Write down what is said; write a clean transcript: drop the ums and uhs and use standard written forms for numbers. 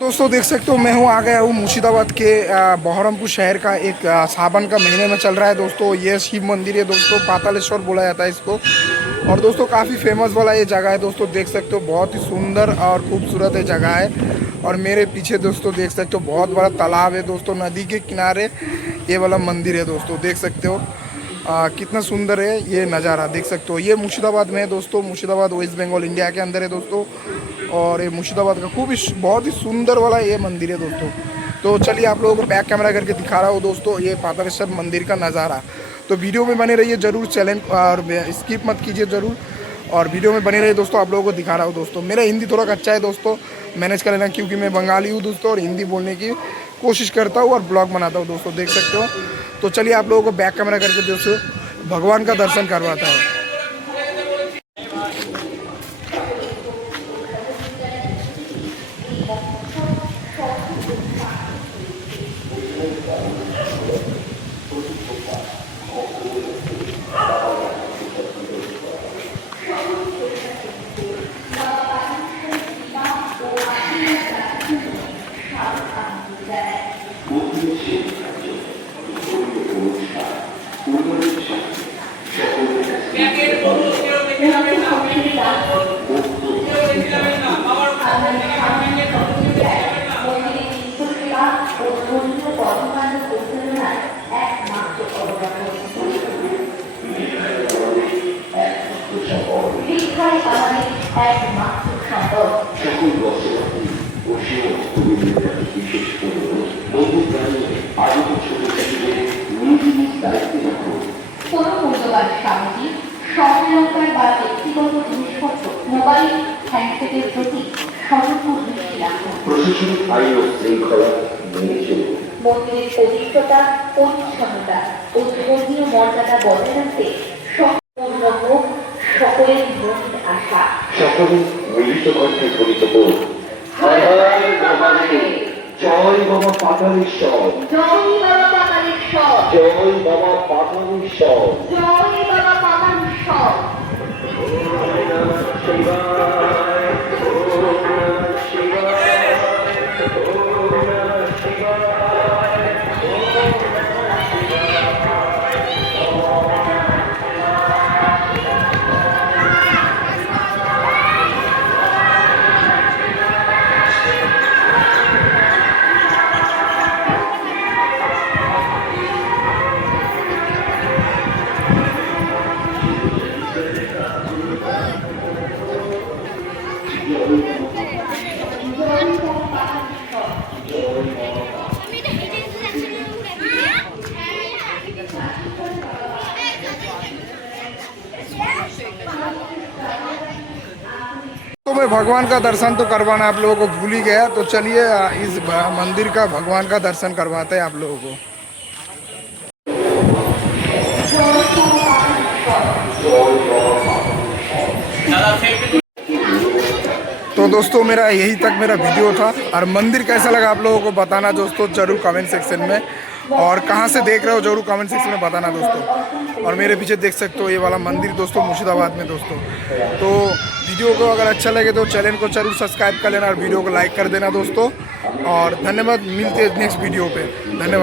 दोस्तों देख सकते हो मैं हूँ आ गया हूँ मुर्शिदाबाद के बहरमपुर शहर का एक सावन का महीने में चल रहा है दोस्तों। ये शिव मंदिर है दोस्तों, पातालेश्वर बोला जाता है इसको। और दोस्तों काफ़ी फेमस वाला ये जगह है दोस्तों, देख सकते हो बहुत ही सुंदर और खूबसूरत ये जगह है। और मेरे पीछे दोस्तों देख सकते हो बहुत बड़ा तालाब है दोस्तों, नदी के किनारे ये वाला मंदिर है दोस्तों। देख सकते हो कितना सुंदर है ये नज़ारा, देख सकते हो। ये मुर्शिदाबाद में है दोस्तों, मुर्शिदाबाद वेस्ट बंगाल इंडिया के अंदर है दोस्तों। और ये मुर्शिदाबाद का बहुत ही सुंदर वाला ये मंदिर है दोस्तों। तो चलिए आप लोगों को बैक कैमरा करके दिखा रहा हूँ दोस्तों ये पातालेश्वर मंदिर का नज़ारा। तो वीडियो में बने रहिए ज़रूर, चैनल और स्किप मत कीजिए ज़रूर, और वीडियो में बने रहिए दोस्तों। आप लोगों को दिखा रहा हूँ दोस्तों। मेरा हिंदी थोड़ा कच्चा है दोस्तों, मैनेज कर लेना, क्योंकि मैं बंगाली हूँ दोस्तों और हिंदी बोलने की कोशिश करता हूँ और ब्लॉग बनाता हूँ दोस्तों, देख सकते हो। तो चलिए आप लोगों को बैक कैमरा करके दोस्तों भगवान का दर्शन करवाता है। কোনো মূল্যবান সামগ্রী, স্বর্ণালঙ্কার বা ব্যক্তিগত জিনিসপত্র, মোবাইল হ্যান্ডসেটের প্রতি সতর্ক দৃষ্টি রাখুন। প্রশাসনিক আইন ও শৃঙ্খলা মেনে চলুন। মন্দিরের পবিত্রতা, পরিচ্ছন্নতা ও ধর্মীয় মর্যাদা বজায় রাখতে সকলের মনের আশা। সকলের মিলিত কণ্ঠে ধ্বনিত করুন জয় বাবা পাতালেশ্বর, জয় বাবা পাতালেশ্বর, জয় বাবা পাতালেশ্বর, জয় বাবা পাতালেশ্বর। तो मैं भगवान का दर्शन तो करवाना आप लोगों को भूल ही गया। तो चलिए इस मंदिर का भगवान का दर्शन करवाते हैं आप लोगों को। तो दोस्तों मेरा यही तक मेरा वीडियो था, और मंदिर कैसा लगा आप लोगों को बताना दोस्तों जरूर कमेंट सेक्शन में, और कहाँ से देख रहे हो जरूर कमेंट सेक्शन में बताना दोस्तों। और मेरे पीछे देख सकते हो ये वाला मंदिर दोस्तों मुर्शिदाबाद में दोस्तों। तो वीडियो को अगर अच्छा लगे तो चैनल को जरूर सब्सक्राइब कर लेना और वीडियो को लाइक कर देना दोस्तों। और धन्यवाद, मिलते हैं नेक्स्ट वीडियो पे, धन्यवाद।